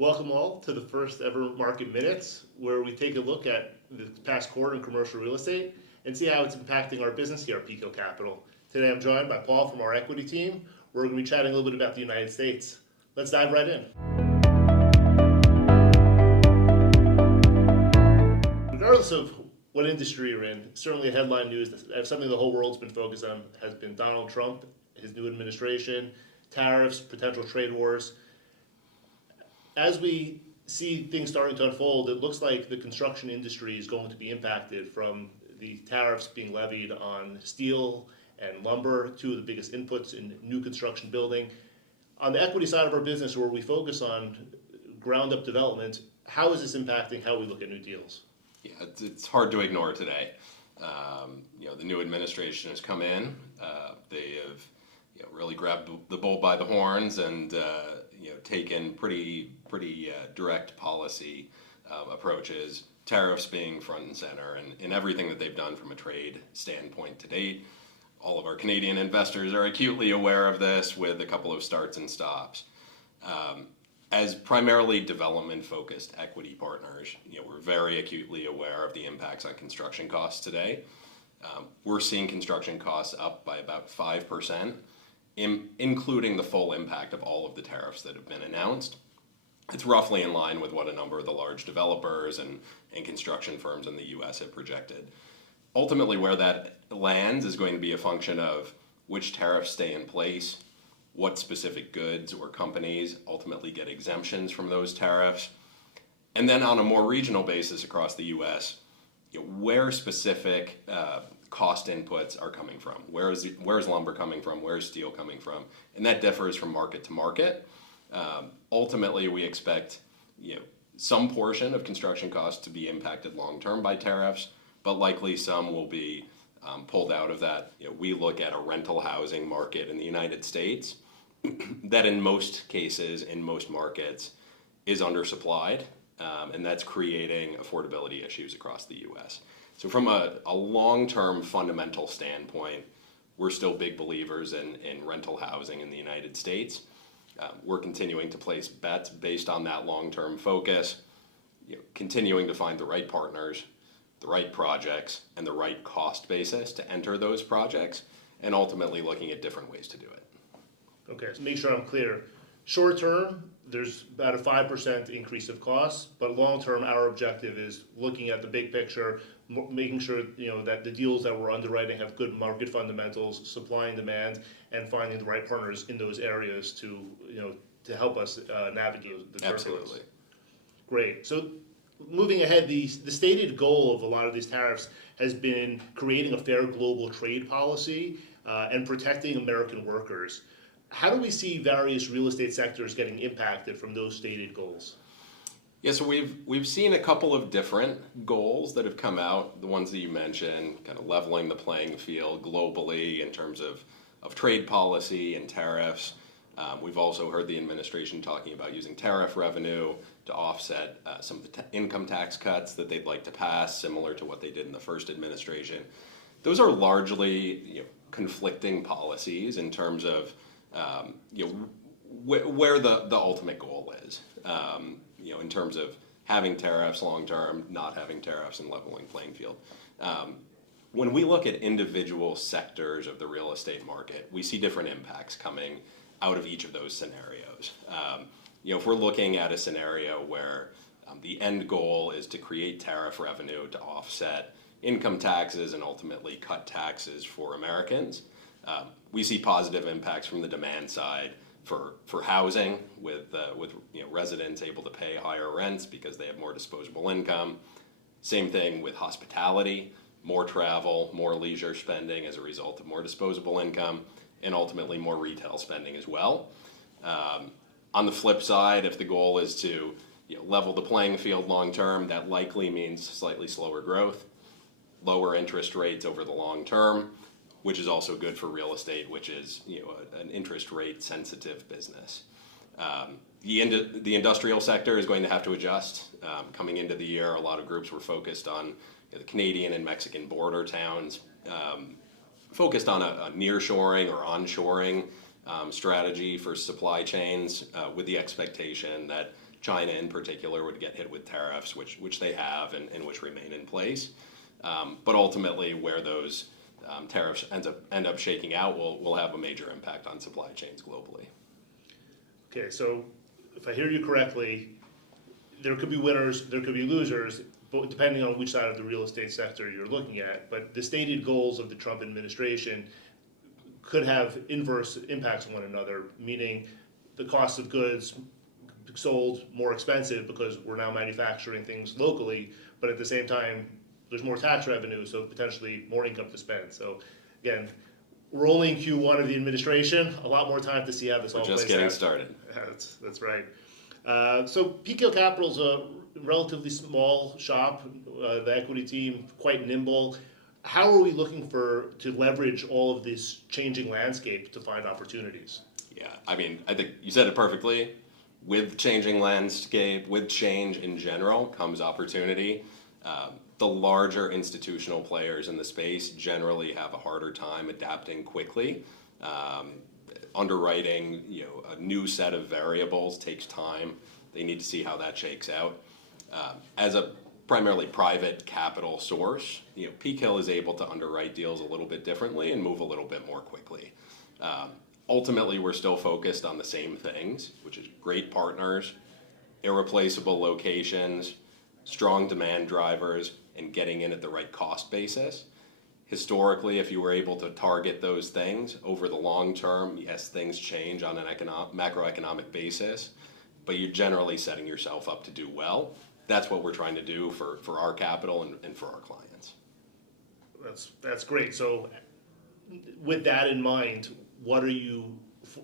Welcome all to the first ever Market Minutes, where we take a look at the past quarter in commercial real estate and see how it's impacting our business here at Peakhill Capital. Today I'm joined by Paul from our equity team. We're going to be chatting a little bit about the United States. Let's dive right in. Regardless of what industry you're in, certainly headline news, something the whole world's been focused on has been Donald Trump, his new administration, tariffs, potential trade wars. As we see things starting to unfold, it looks like the construction industry is going to be impacted from the tariffs being levied on steel and lumber, two of the biggest inputs in new construction building. On the equity side of our business, where we focus on ground-up development, how is this impacting how we look at new deals? Yeah, it's hard to ignore today. The new administration has come in. They have really grabbed the bull by the horns and taken pretty direct policy approaches, tariffs being front and center, and in everything that they've done from a trade standpoint to date. All of our Canadian investors are acutely aware of this, with a couple of starts and stops. As primarily development-focused equity partners, we're very acutely aware of the impacts on construction costs today. We're seeing construction costs up by about 5%, including the full impact of all of the tariffs that have been announced. It's roughly in line with what a number of the large developers and construction firms in the U.S. have projected. Ultimately, where that lands is going to be a function of which tariffs stay in place, what specific goods or companies ultimately get exemptions from those tariffs, and then on a more regional basis across the U.S., where specific cost inputs are coming from. Where's lumber coming from? Where's steel coming from? And that differs from market to market. Ultimately, we expect some portion of construction costs to be impacted long-term by tariffs, but likely some will be pulled out of that. We look at a rental housing market in the United States that in most cases, in most markets, is undersupplied, and that's creating affordability issues across the U.S. So from a long-term fundamental standpoint, we're still big believers in rental housing in the United States. We're continuing to place bets based on that long-term focus, continuing to find the right partners, the right projects, and the right cost basis to enter those projects, and ultimately looking at different ways to do it. Okay, so make sure I'm clear. Short term, there's about a 5% increase of costs, but long term, our objective is looking at the big picture, making sure that the deals that we're underwriting have good market fundamentals, supply and demand, and finding the right partners in those areas to help us navigate the turbulence. Absolutely. Great. So moving ahead, the stated goal of a lot of these tariffs has been creating a fair global trade policy and protecting American workers. How do we see various real estate sectors getting impacted from those stated goals? Yeah, so we've seen a couple of different goals that have come out. The ones that you mentioned, kind of leveling the playing field globally in terms of trade policy and tariffs. We've also heard the administration talking about using tariff revenue to offset some of the income tax cuts that they'd like to pass, similar to what they did in the first administration. Those are largely conflicting policies in terms of where the ultimate goal is. In terms of having tariffs long term, not having tariffs, and leveling playing field. When we look at individual sectors of the real estate market, we see different impacts coming out of each of those scenarios. If we're looking at a scenario where the end goal is to create tariff revenue to offset income taxes and ultimately cut taxes for Americans, we see positive impacts from the demand side for housing, with residents able to pay higher rents because they have more disposable income. Same thing with hospitality, more travel, more leisure spending as a result of more disposable income, and ultimately more retail spending as well. On the flip side, if the goal is to level the playing field long term, that likely means slightly slower growth, lower interest rates over the long term, which is also good for real estate, which is an interest rate sensitive business. The industrial sector is going to have to adjust. Coming into the year, a lot of groups were focused on the Canadian and Mexican border towns, focused on a nearshoring or onshoring strategy for supply chains, with the expectation that China in particular would get hit with tariffs, which they have and which remain in place. But ultimately, where those tariffs end up shaking out will have a major impact on supply chains globally. Okay, so if I hear you correctly, there could be winners, there could be losers, but depending on which side of the real estate sector you're looking at. But the stated goals of the Trump administration could have inverse impacts on one another, meaning the cost of goods sold more expensive because we're now manufacturing things locally, but at the same time, there's more tax revenue, so potentially more income to spend. So again, we're only in Q1 of the administration, a lot more time to see how this all plays out. We're just getting started. That's right. So Peakhill Capital is a relatively small shop, the equity team quite nimble. How are we looking to leverage all of this changing landscape to find opportunities? Yeah, I mean, I think you said it perfectly. With changing landscape, with change in general, comes opportunity. The larger institutional players in the space generally have a harder time adapting quickly. Underwriting, a new set of variables takes time. They need to see how that shakes out. As a primarily private capital source, Peakhill is able to underwrite deals a little bit differently and move a little bit more quickly. Ultimately, we're still focused on the same things, which is great partners, irreplaceable locations, strong demand drivers, and getting in at the right cost basis. Historically, if you were able to target those things over the long term, yes, things change on an macroeconomic basis, but you're generally setting yourself up to do well. That's what we're trying to do for our capital and for our clients. That's great. So with that in mind, what are you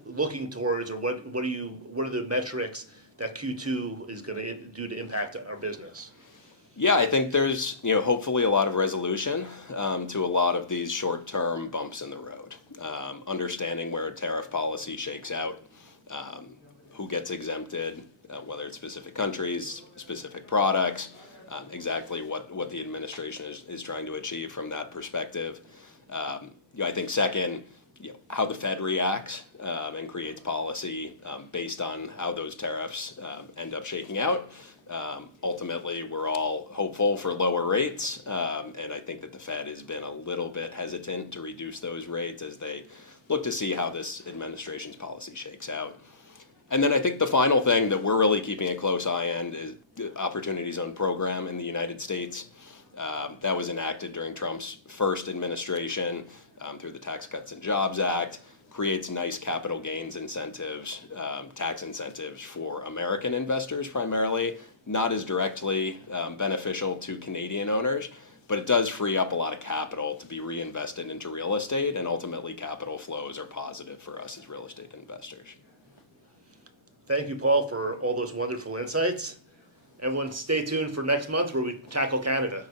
looking towards, or what are the metrics that Q2 is going to do to impact our business? Yeah, I think there's hopefully a lot of resolution to a lot of these short-term bumps in the road. Understanding where tariff policy shakes out, who gets exempted, whether it's specific countries, specific products, exactly what the administration is trying to achieve from that perspective. I think second, how the Fed reacts and creates policy based on how those tariffs end up shaking out. Ultimately, we're all hopeful for lower rates, and I think that the Fed has been a little bit hesitant to reduce those rates as they look to see how this administration's policy shakes out. And then I think the final thing that we're really keeping a close eye on is the Opportunity Zone program in the United States. That was enacted during Trump's first administration through the Tax Cuts and Jobs Act, creates nice capital gains incentives, tax incentives for American investors primarily, not as directly beneficial to Canadian owners, but it does free up a lot of capital to be reinvested into real estate, and ultimately capital flows are positive for us as real estate investors. Thank you, Paul, for all those wonderful insights. Everyone stay tuned for next month where we tackle Canada.